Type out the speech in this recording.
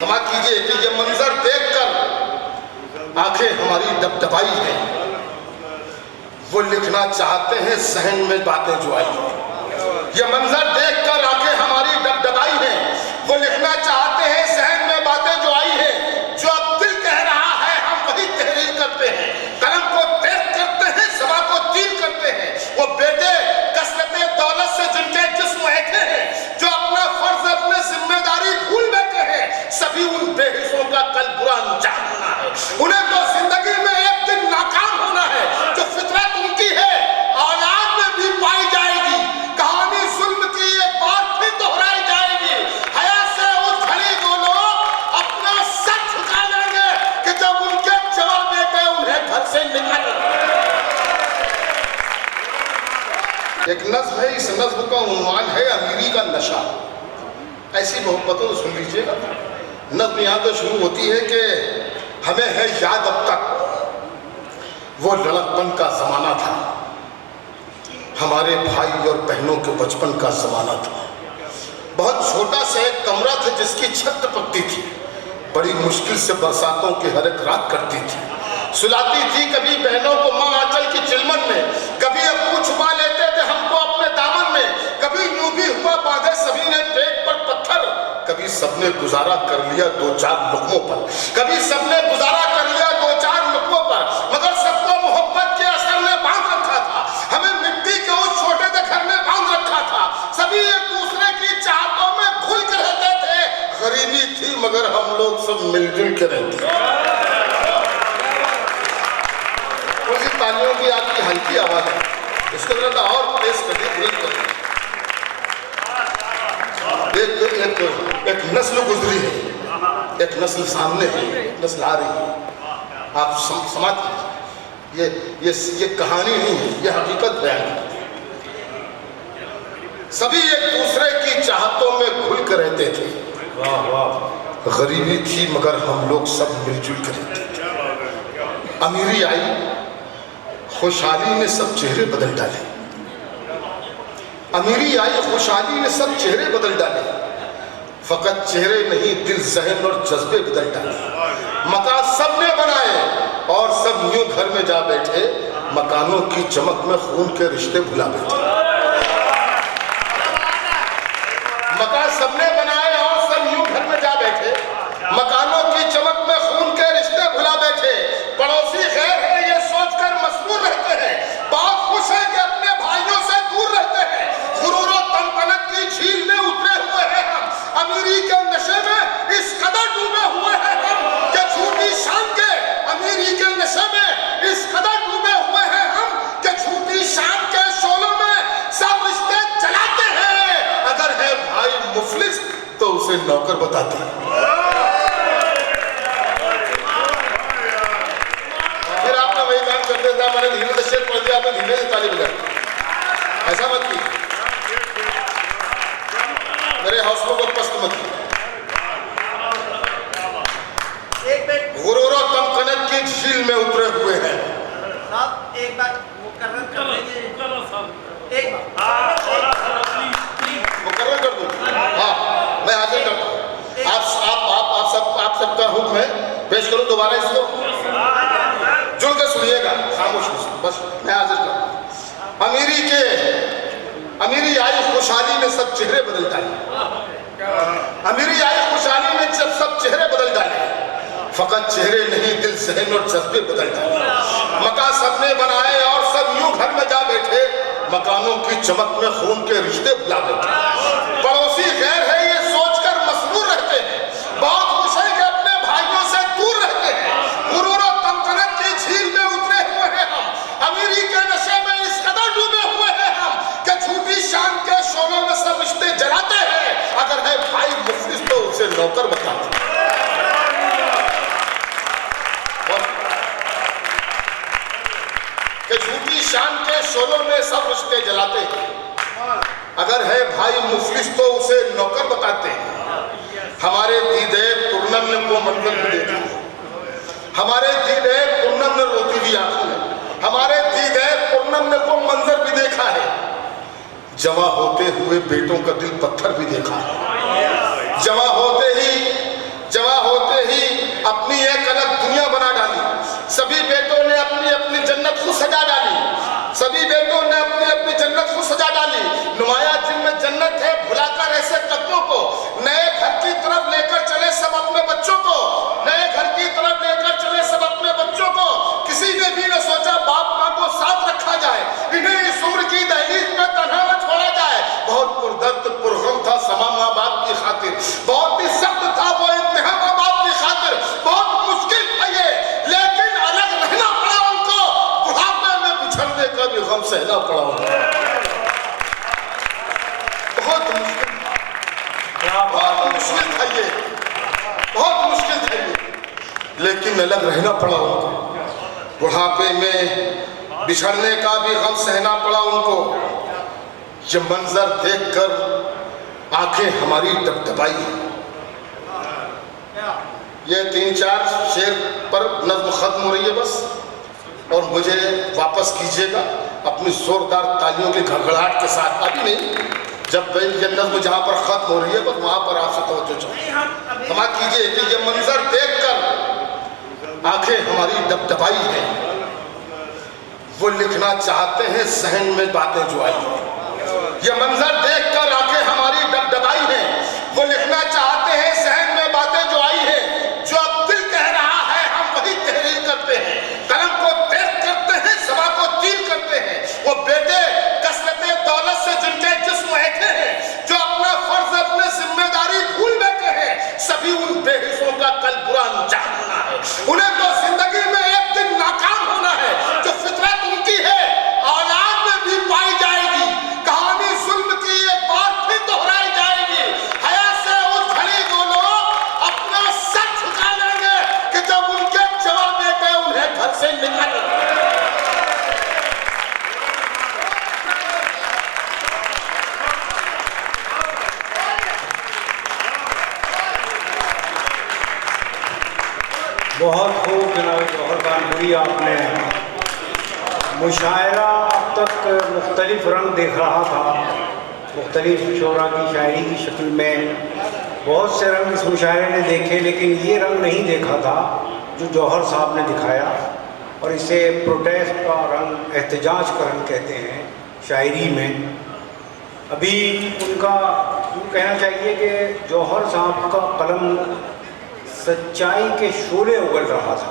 क्षमा कीजिए कि ये मंजर देखकर आंखें हमारी डबडबाई है। वो लिखना चाहते हैं जहन में बातें जो आई हैं। ये मंजर देखकर आंखें हमारी डबडबाई हैं। वो लिखना चाहते हैं जहन में बातें जो आई हैं। जो अब दिल कह रहा है हम वही तहरीर करते हैं। कलम को तेज करते हैं, सभा को तीर करते हैं। वो बेटे कसरते दौलत से जिनके जिस्म ऐठे हैं, जो अपना फर्ज अपने जिम्मेदारी भूल बैठे हैं, सभी उन बेहिस्सों का कल बुरा अंजाम होना है। उन्हें तो जिंदगी में एक दिन नाकाम होना है। जो फितरत उनकी है औलाद में भी पाई जाएगी। कहानी जुल्म की एक बार फिर दोहराई जाएगी। हया से उस घड़ी वो लोग अपना सर झुका लेंगे कि जब उनके जवान बेटे उन्हें घर से निकालेंगे। एक नज्म है, इस नज्म का उन्वान है अमीरी का नशा। ऐसी मोहब्बतों सुन लीजिएगा। नज्म यहाँ तो शुरू होती है कि हमें है याद अब तक वो लड़कपन का जमाना था, हमारे भाई और बहनों के बचपन का जमाना था। बहुत छोटा सा एक कमरा था जिसकी छत पकती थी, बड़ी मुश्किल से बरसातों की हर एक रात कटती थी। सुलाती थी कभी बहनों को माँ आंचल की चिलमन में, कभी अब्बू छुपा लेते थे हमको अपने दामन में। कभी यूं भी हुआ बांधे सभी ने पेट पर पत्थर, कभी सबने गुजारा कर लिया दो चार लुकमों पर, कभी सबने गुजारा कर लिया दो चार लुकमों पर। मगर सबको मोहब्बत के असर ने बांध रखा था, हमें मिट्टी के उस छोटे से घर में बांध रखा था। सभी एक दूसरे की चाहतों में घुल के रहते थे। गरीबी थी मगर हम लोग सब मिलजुल के रहते थे। तालियों की आपकी हल्की आवाज है, इसको जरा और तेज कर दी, बुलंद कर दी। एक नस्ल गुजरी है, एक नस्ल सामने है, नस्ल आ रही है। आप समाज कीजिए, ये कहानी नहीं है, ये हकीकत बयान है। सभी एक दूसरे की चाहतों में घुल कर रहते थे। गरीबी थी मगर हम लोग सब मिलजुल कर रहते थे। अमीरी आई, खुशहाली ने सब चेहरे बदल डाले। अमीरी आई, खुशहाली ने सब चेहरे बदल डाले। फकत चेहरे नहीं, दिल, जहन और जज्बे बदल डाले। मकान सबने बनाए और सब यूं घर में जा बैठे, मकानों की चमक में खून के रिश्ते भुला बैठे। मकान सबने बनाए और सब यूं घर में जा बैठे, मकानों की चमक में खून के रिश्ते भुला बैठे। पड़ोसी खैर है ये सोचकर मसरूर रहते हैं, बहुत खुश है कि अपने भाइयों से दूर रहते हैं। गुरूर और तमतनक की झील में उतरे हुए हैं हम, अमीरी के नशे में इस कदर डूबे हुए हैं हम कि झूठी शान के, अमीरी के नशे में इस कदर डूबे हुए हैं हम कि झूठी शान के शोलों में सब रिश्ते जलाते हैं। अगर है भाई मुफलिस तो उसे नौकर बताते हैं। मैंने धीरे से शेर पढ़ दिया, आपने धीरे से ताली बजाई। ऐसा मत कीजिए, मेरे हौसलों को पस्त मत कीजिए। गुरूर और तमतनक की झील में उतरे हुए हैं। एक बार मुकर्रर कर दीजिए, एक मुकर्रर कर दूं? हाँ, मैं हाजिर करता हूँ। आप सबका हुक्म है, पेश करूँ दोबारा इसको? जुड़ के सुनिएगा, खामोश बस, मैं हाजिर करूँ। अमीरी आई खुशहाली में सब चेहरे बदल डाले। अमीरी आई खुशहाली में सब चेहरे बदल डाले। फकत चेहरे नहीं, दिल, जहन और जज्बे बदल डाले। मकान सबने बनाए और सब यूं घर में जा बैठे, मकानों की चमक में खून के रिश्ते भुला बैठे। पड़ोसी गैर है ये सोचकर मसरूर रहते हैं, बहुत खुश है कि अपने भाइयों से दूर रहते हैं। गुरूर और तमतनक की झील में उतरे हुए हैं हम, अमीरी के नशे में इस कदर डूबे हुए हैं हम कि झूठी शान के शोलों में सब रिश्ते जलाते हैं। अगर है भाई मुफलिस तो उसे नौकर बताते हैं। कि झूठी शान के शोलों में सब रिश्ते जलाते हैं। अगर है भाई मुफलिस तो उसे नौकर बताते हैं। हमारे दीदे पूर्णम ने वो मंजर भी देखा, हमारे दीदे पूर्णम ने रोती हुई आंखों में, हमारे दीदे पूर्णम ने वो मंजर भी देखा है। जवा होते हुए बेटों का दिल पत्थर भी देखा है। जवा होते ही जवा जन्नत खुद सजा डाली, सभी बेटों ने अपनी अपनी जन्नत खुद सजा डाली। नुमाया जिनमें जन्नत है भुलाकर ऐसे कदमों को नए घर की तरफ लेकर चले सब अपने बच्चों को, नए घर की तरफ लेकर चले सब अपने बच्चों को। किसी ने भी न सोचा बाप माँ को साथ रखा जाए, इन्हें इस उम्र की दहलीज में तन्हा न छोड़ा जाए। बहुत पुरदर्द पुरगम था समा माँ बाप की खातिर, बहुत ही सख्त था वो इम्तिहान माँ बाप की खातिर, बहुत मुश्किल था ये, लेकिन अलग रहना पड़ा उनको, बुढ़ापे में बिछड़ने का भी गम सहना पड़ा उनको। बहुत मुश्किल था ये, बहुत मुश्किल था ये, लेकिन अलग रहना पड़ा उनको। बुढ़ापे में बिछड़ने का भी गम सहना पड़ा उनको। ये मंजर देखकर आंखें हमारी डबडबाई। ये 3-4 शेर पर नज़्म खत्म हो रही है बस, और मुझे वापस कीजिएगा अपनी जोरदार तालियों की घड़घड़ाहट के साथ। अभी नहीं, जब ये नज़्म जहाँ पर खत्म हो रही है बस वहाँ पर आपसे तवज्जो चाहिए। क्षमा कीजिए कि ये मंजर देखकर आंखें हमारी डबडबाई है। वो लिखना चाहते हैं सहन में बातें जो आई हैं, ये मंजर देखकर आंखें हमारी डबडबाई है। वो लिखना चाहते हैं सहन में बातें जो आई है, जो अब दिल कह रहा है हम वही तहरीर करते हैं, कलम को तेज करते हैं, सभा को तीर करते हैं। वो बेटे कसरते दौलत से जिनके जिस्म ऐठे हैं, जो अपना फर्ज अपनी जिम्मेदारी भूल बैठे हैं, सभी उन बेहिस्सों का कल बुरा अंजाम होना है। उन्हें तो जिंदगी में एक दिन नाकाम होना है। जो फितरत उनकी है औलाद में भी पाई जाएगी। कहानी जुल्म की एक बार फिर दोहराई जाएगी। हया से उस घड़ी वो लोग अपना सर झुका लेंगे कि जब उनके जवान बेटे उन्हें घर से निकालेंगे। बहुत खूब जनाब जौहर कानपुरी, आपने मुशायरा अब तक मुख्तलिफ रंग देख रहा था, मुख्तलिफ शोरा की शायरी की शक्ल में बहुत से रंग इस मुशायरे ने देखे, लेकिन ये रंग नहीं देखा था जो जौहर साहब ने दिखाया, और इसे प्रोटेस्ट का रंग, एहतजाज का रंग कहते हैं शायरी में। अभी उनका यूँ कहना चाहिए कि जौहर साहब का कलम सच्चाई के शोले उगल रहा था।